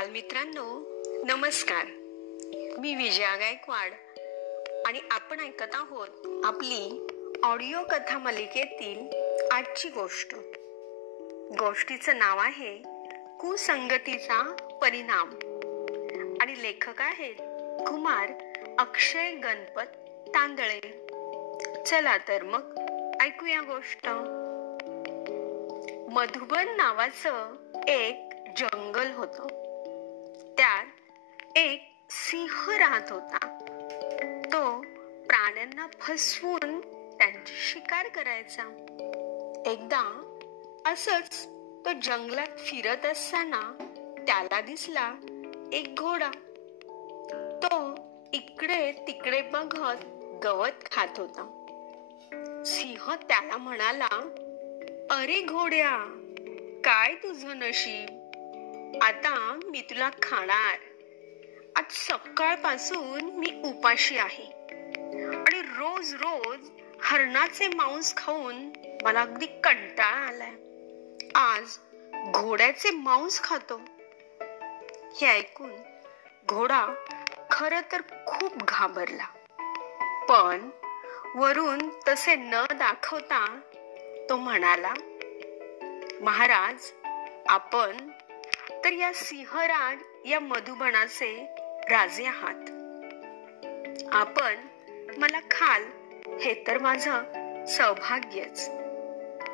बालमित्रांनो, नमस्कार. मी विजया गायकवाड आणि आपण ऐकत आहोत आपली ऑडिओ कथा मालिकेतील आजची गोष्ट. गोष्टीचं नाव आहे कुसंगतीचा परिणाम आणि लेखक आहेत कुमार अक्षय गणपत तांदळे. चला तर मग ऐकूया गोष्ट. मधुबन नावाचं एक जंगल होतं. त्यात एक सिंह राहत होता. तो प्राण्यांना फसवून त्यांची शिकार करायचा. एकदा असंच तो जंगलात फिरत असताना त्याला दिसला एक घोडा. तो इकडे तिकडे बघत गवत खात होता. सिंह त्याला म्हणाला, "अरे घोड्या, काय तुझं नशीब, आता मी तुला खाणार. आज सकाळपासून मी उपाशी आहे आणि रोज रोज हरणाचे मांस खाऊन मला अगदी कंटाळा आलाय. आज घोड्याचे मांस खातो." हे ऐकून घोडा खरं तर खूप घाबरला, पण वरून तसे न दाखवता तो म्हणाला, "महाराज, आपण तर या सिंहराज या मधुबनाचे राजे आहात. आपण मला खाल हे तर माझं सौभाग्यच.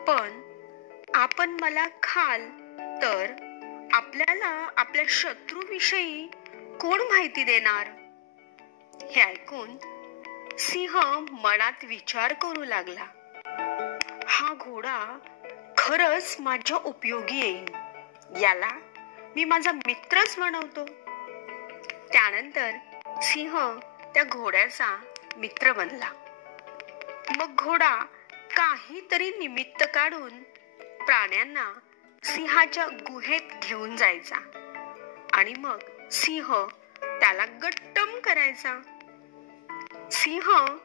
पण आपण मला खाल तर आपल्याला आपल्या शत्रूविषयी कोण माहिती देणार?" हे ऐकून सिंह मनात विचार करू लागला, "हा घोडा खरंच माझ्या उपयोगी येईल. याला मी माझा मित्रच बनवतो." त्यानंतर सिंह त्या घोड्याचा मित्र बनला. मग घोडा काहीतरी निमित्त काढून प्राण्यांना सिंहाच्या गुहेत घेऊन जायचा आणि मग सिंह त्याला गट्टम करायचा. सिंह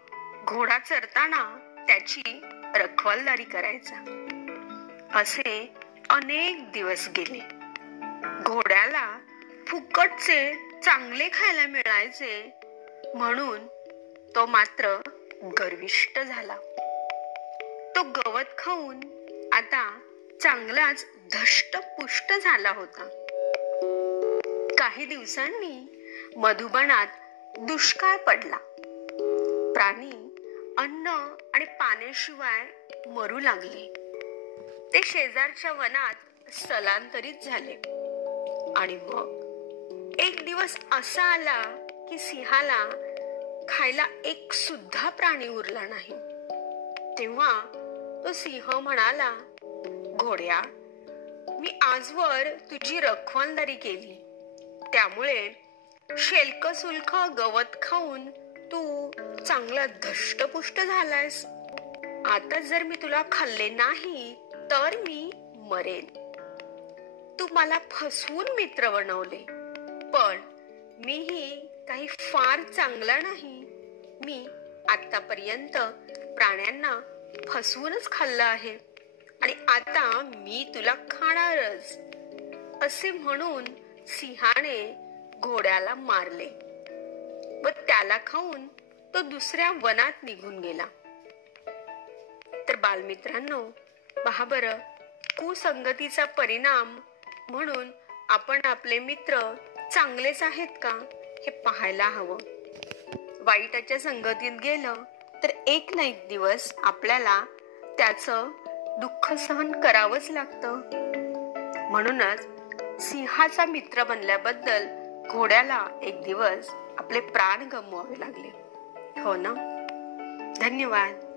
घोडा चरताना त्याची रखवालदारी करायचा. असे अनेक दिवस गेले. घोड्याला फुकटचे चांगले खायला मिळायचे म्हणून तो मात्र गर्विष्ठ झाला. तो गवत खाऊन आता चांगलाच धष्टपुष्ट झाला होता. काही दिवसांनी मधुबनात दुष्काळ पडला. प्राणी अन्न आणि पाण्याशिवाय मरू लागले. ते शेजारच्या वनात स्थलांतरित झाले आणि मग एक दिवस असा आला की सिंहाला खायला एक सुद्धा प्राणी उरला नाही. तेव्हा तो सिंह म्हणाला, "घोड्या, मी आजवर तुझी रखवालदारी केली, त्यामुळे शेल्क सुल्क गवत खाऊन तू चांगला धष्टपुष्ट झालायस. आता जर मी तुला खाल्ले नाही तर मी मरेन. तू मला फसवून मित्र बनवले, पण मीही काही फार चांगला नाही. मी आतापर्यंत प्राण्यांना फसवूनच खाल्लं आहे आणि आता मी तुला खाणारच." असे म्हणून सिंहाने घोड्याला मारले व त्याला खाऊन तो दुसऱ्या वनात निघून गेला. तर बालमित्रांनो, पहा बरं, कुसंगतीचा परिणाम म्हणून आपण आपले मित्र चांगलेच आहेत का हे पाहायला हवं. वाईटाच्या संगतीत गेलं तर एक ना एक दिवस आपल्याला त्याचं दुःख सहन करावंच लागतं. म्हणूनच सिंहाचा मित्र बनल्याबद्दल घोड्याला एक दिवस आपले प्राण गमवावे लागले. हो ना? धन्यवाद.